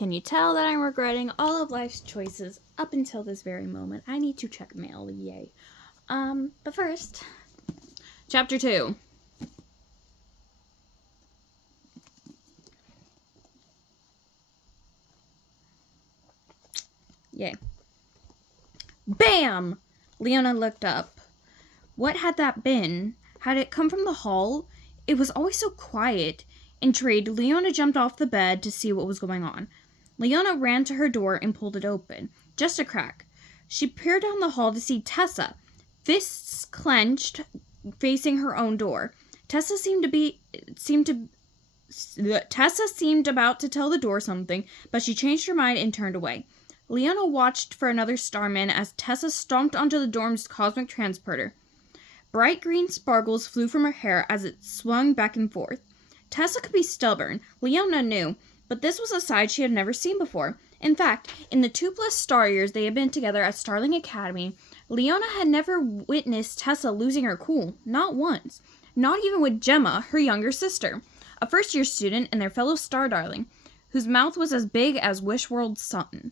Can you tell that I'm regretting all of life's choices up until this very moment? I need to check mail, yay. But first, Chapter 2. Yay. Bam! Leona looked up. What had that been? Had it come from the hall? It was always so quiet. Intrigued, Leona jumped off the bed to see what was going on. Leona ran to her door and pulled it open. Just a crack. She peered down the hall to see Tessa, fists clenched, facing her own door. Tessa seemed about to tell the door something, but she changed her mind and turned away. Leona watched for another starman as Tessa stomped onto the dorm's cosmic transporter. Bright green sparkles flew from her hair as it swung back and forth. Tessa could be stubborn, Leona knew, but this was a side she had never seen before. In fact, in the 2+ star years they had been together at Starling Academy, Leona had never witnessed Tessa losing her cool, not once. Not even with Gemma, her younger sister, a first-year student and their fellow star darling, whose mouth was as big as Wishworld's sun.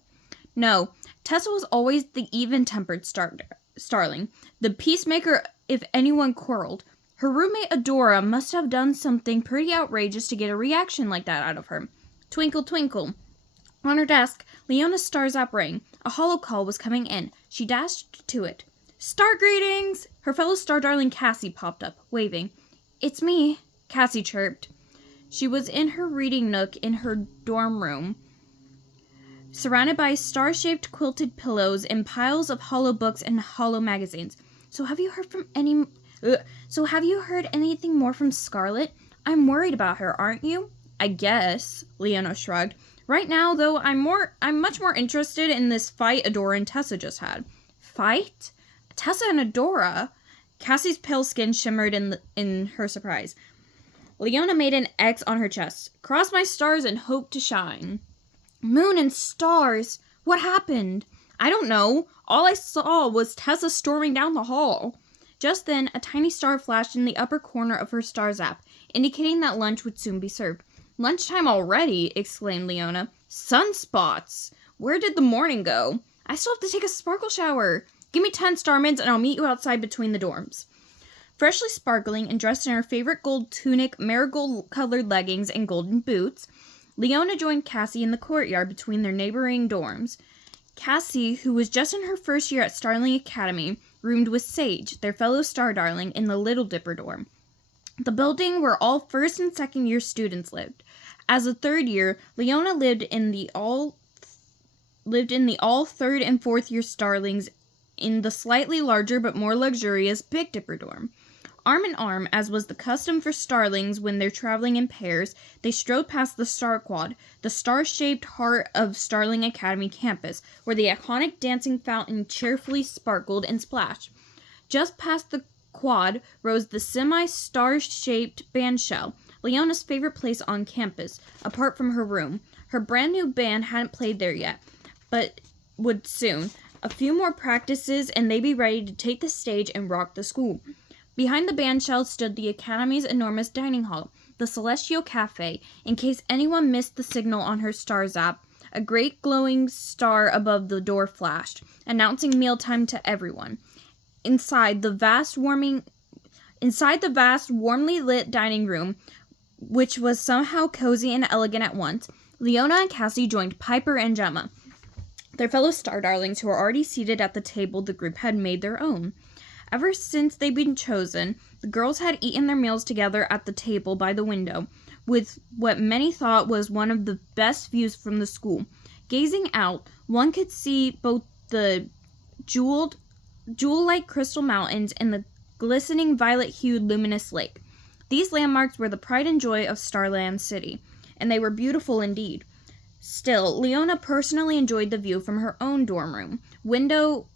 No, Tessa was always the even-tempered starling, the peacemaker if anyone quarreled. Her roommate Adora must have done something pretty outrageous to get a reaction like that out of her. Twinkle, twinkle. On her desk, Leona's star zap rang. A holocall was coming in. She dashed to it. Star greetings! Her fellow star darling Cassie popped up, waving. It's me, Cassie chirped. She was in her reading nook in her dorm room, surrounded by star-shaped quilted pillows and piles of hollow books and hollow magazines. So have you heard anything more from Scarlet? I'm worried about her, aren't you? I guess, Leona shrugged. Right now, though, I'm much more interested in this fight Adora and Tessa just had. Fight? Tessa and Adora? Cassie's pale skin shimmered in her surprise. Leona made an X on her chest. Cross my stars and hope to shine. Moon and stars! What happened? I don't know. All I saw was Tessa storming down the hall. Just then, a tiny star flashed in the upper corner of her star zap, indicating that lunch would soon be served. Lunchtime already, exclaimed Leona. Sunspots! Where did the morning go? I still have to take a sparkle shower. Give me 10 starmans and I'll meet you outside between the dorms. Freshly sparkling and dressed in her favorite gold tunic, marigold-colored leggings, and golden boots, Leona joined Cassie in the courtyard between their neighboring dorms. Cassie, who was just in her first year at Starling Academy, roomed with Sage, their fellow star darling, in the Little Dipper dorm. The building where all first and second year students lived. As a third year, Leona lived in the all third and fourth year starlings in the slightly larger but more luxurious Big Dipper dorm. Arm in arm, as was the custom for starlings when they're traveling in pairs, they strode past the Star Quad, the star-shaped heart of Starling Academy campus, where the iconic dancing fountain cheerfully sparkled and splashed. Just past the quad rose the semi-star-shaped bandshell, Leona's favorite place on campus, apart from her room. Her brand new band hadn't played there yet, but would soon. A few more practices and they'd be ready to take the stage and rock the school. Behind the bandshell stood the Academy's enormous dining hall, the Celestial Cafe, in case anyone missed the signal on her star zap. A great glowing star above the door flashed, announcing mealtime to everyone. Inside the vast, warmly lit dining room, which was somehow cozy and elegant at once, Leona and Cassie joined Piper and Gemma, their fellow star darlings who were already seated at the table the group had made their own. Ever since they'd been chosen, the girls had eaten their meals together at the table by the window, with what many thought was one of the best views from the school. Gazing out, one could see both the jewel-like crystal mountains and the glistening violet-hued luminous lake. These landmarks were the pride and joy of Starland City, and they were beautiful indeed. Still, Leona personally enjoyed the view from her own dorm room window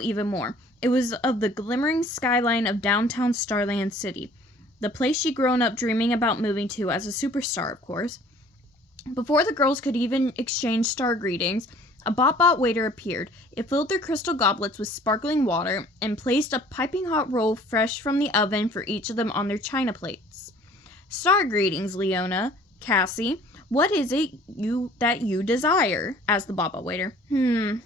even more. It was of the glimmering skyline of downtown Starland City, the place she'd grown up dreaming about moving to as a superstar, of course. Before the girls could even exchange star greetings, a bot waiter appeared. It filled their crystal goblets with sparkling water and placed a piping hot roll fresh from the oven for each of them on their china plates. Star greetings, Leona. Cassie. What is it that you desire? Asked the Baba waiter.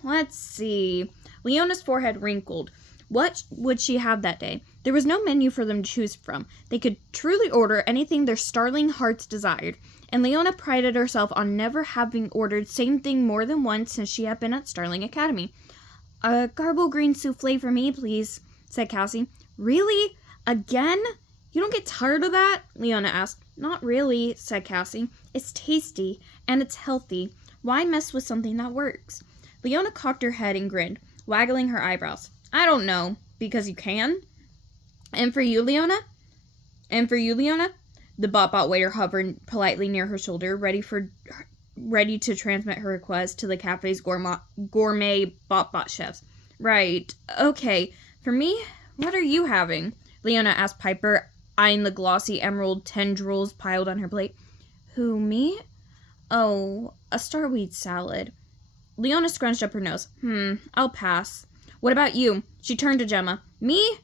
Let's see. Leona's forehead wrinkled. What would she have that day? There was no menu for them to choose from. They could truly order anything their starling hearts desired, and Leona prided herself on never having ordered same thing more than once since she had been at Starling Academy. "A garble green souffle for me, please," said Cassie. "Really? Again? You don't get tired of that?" Leona asked. "Not really," said Cassie. "It's tasty, and it's healthy. Why mess with something that works?" Leona cocked her head and grinned, waggling her eyebrows. "I don't know, because you can." And for you, Leona? The bot waiter hovered politely near her shoulder, ready to transmit her request to the cafe's gourmet bot chefs. "Right. Okay. For me, what are you having?" Leona asked Piper, eyeing the glossy emerald tendrils piled on her plate. "Who, me? Oh, a starweed salad." Leona scrunched up her nose. I'll pass. "What about you?" She turned to Gemma. "Me?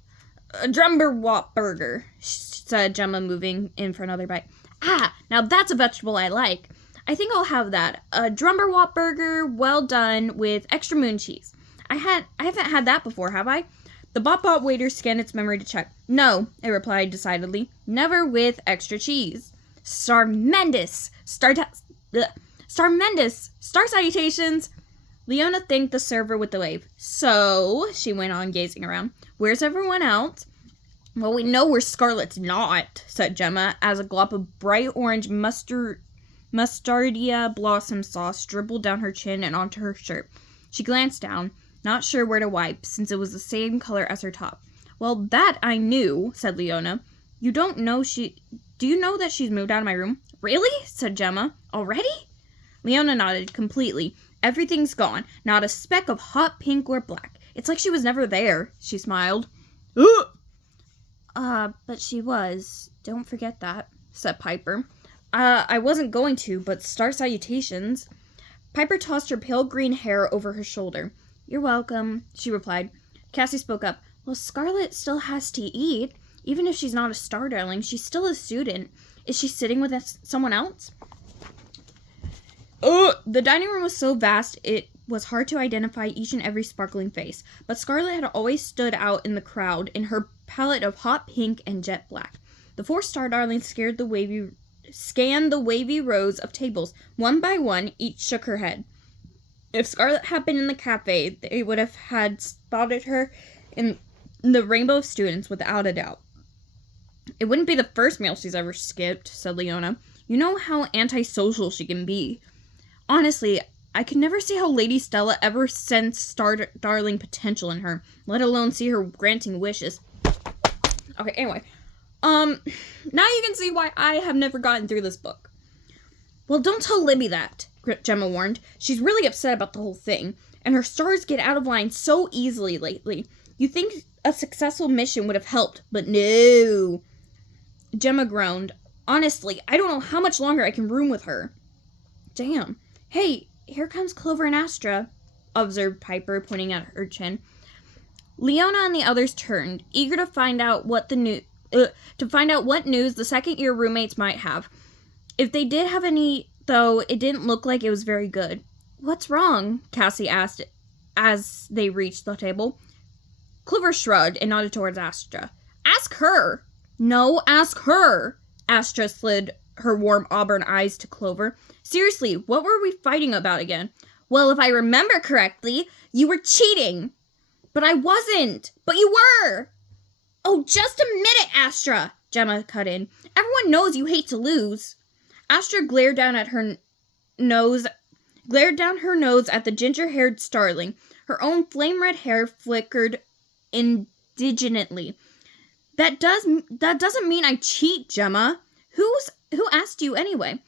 A Drumberwop burger," said Gemma, moving in for another bite. "Ah, now that's a vegetable I like. I think I'll have that. A Drumberwop burger, well done, with extra moon cheese. I haven't had that before, have I?" The bot waiter scanned its memory to check. "No," it replied decidedly. "Never with extra cheese." "Starmendous! Starmendous! Star salutations!" Leona thanked the server with a wave. "So," she went on, gazing around, "where's everyone else?" "Well, we know where Scarlet's not," said Gemma, as a glop of bright orange mustardia blossom sauce dribbled down her chin and onto her shirt. She glanced down, not sure where to wipe, since it was the same color as her top. "Well, that I knew," said Leona. Do you know that she's moved out of my room?" "Really?" said Gemma. "Already?" Leona nodded completely. "Everything's gone. Not a speck of hot pink or black. It's like she was never there." She smiled. But she was. Don't forget that," said Piper. I wasn't going to, but star salutations." Piper tossed her pale green hair over her shoulder. "You're welcome," she replied. Cassie spoke up. "Well, Scarlet still has to eat. Even if she's not a star darling, she's still a student. Is she sitting with someone else?" The dining room was so vast it was hard to identify each and every sparkling face, but Scarlet had always stood out in the crowd in her palette of hot pink and jet black. The 4 star darlings scanned the wavy rows of tables. One by one, each shook her head. If Scarlet had been in the cafe, they would have had spotted her in the rainbow of students without a doubt. "It wouldn't be the first meal she's ever skipped," said Leona. "You know how antisocial she can be. Honestly, I could never see how Lady Stella ever sensed darling potential in her, let alone see her granting wishes." Okay, anyway. Now you can see why I have never gotten through this book. "Well, don't tell Libby that," Gemma warned. "She's really upset about the whole thing, and her stars get out of line so easily lately. You think a successful mission would have helped, but no." Gemma groaned. "Honestly, I don't know how much longer I can room with her." "Damn. Hey, here comes Clover and Astra," observed Piper, pointing at her chin. Leona and the others turned, eager to find out what news the second-year roommates might have. If they did have any, though, it didn't look like it was very good. "What's wrong?" Cassie asked as they reached the table. Clover shrugged and nodded towards Astra. "Ask her!" "No, ask her!" Astra slid her warm auburn eyes to Clover. "Seriously, what were we fighting about again?" "Well, if I remember correctly, you were cheating." "But I wasn't." "But you were." "Oh, just a minute, Astra," Gemma cut in. "Everyone knows you hate to lose." Astra glared down her nose at the ginger-haired starling. Her own flame-red hair flickered indignantly. That doesn't mean I cheat, Gemma. Who asked you anyway?"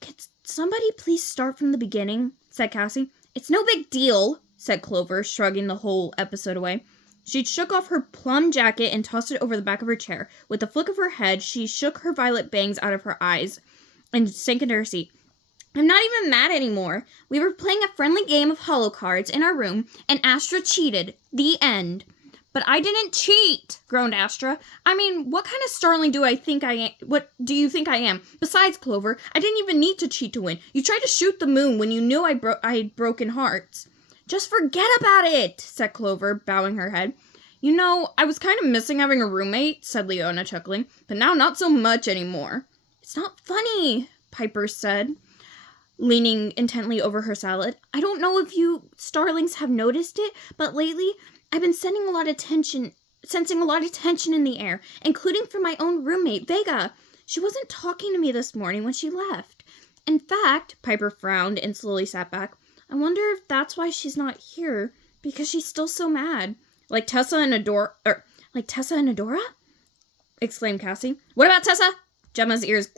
"Could somebody please start from the beginning?" said Cassie. "It's no big deal," said Clover, shrugging the whole episode away. She shook off her plum jacket and tossed it over the back of her chair. With a flick of her head, she shook her violet bangs out of her eyes and sank into her seat. "I'm not even mad anymore. We were playing a friendly game of hollow cards in our room, and Astra cheated. The end." But I didn't cheat, groaned Astra. I mean, what kind of starling do I think I am? What do you think I am? Besides, Clover, I didn't even need to cheat to win. You tried to shoot the moon when you knew I had broken hearts. Just forget about it, said Clover, bowing her head. You know, I was kind of missing having a roommate, said Leona, chuckling, but now not so much anymore. It's not funny, Piper said, leaning intently over her salad. I don't know if you starlings have noticed it, but lately I've been sensing a lot of tension in the air, including from my own roommate, Vega. She wasn't talking to me this morning when she left. In fact, Piper frowned and slowly sat back. I wonder if that's why she's not here, because she's still so mad. Like Tessa and Adora? Exclaimed Cassie. What about Tessa? Gemma's ears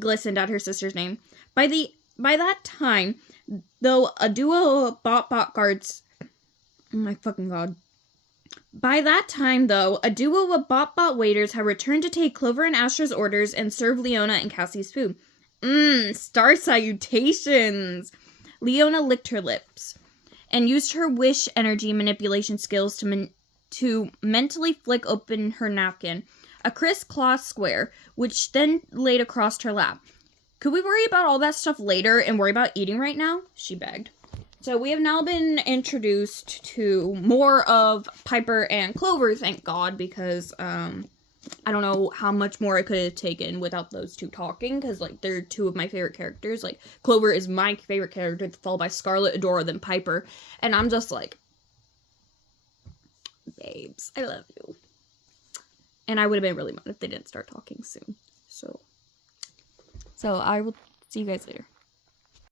glistened at her sister's name. By that time, though, a duo of bot guards... Oh my fucking god. By that time, though, a duo of bot waiters had returned to take Clover and Astra's orders and serve Leona and Cassie's food. Star salutations! Leona licked her lips and used her wish energy manipulation skills to mentally flick open her napkin, a crisp cloth square, which then laid across her lap. Could we worry about all that stuff later and worry about eating right now? She begged. So we have now been introduced to more of Piper and Clover, thank God, because I don't know how much more I could have taken without those two talking, because like they're two of my favorite characters. Like Clover is my favorite character, followed by Scarlet, Adora, then Piper, and I'm just like, babes, I love you. And I would have been really mad if they didn't start talking soon. So I will see you guys later.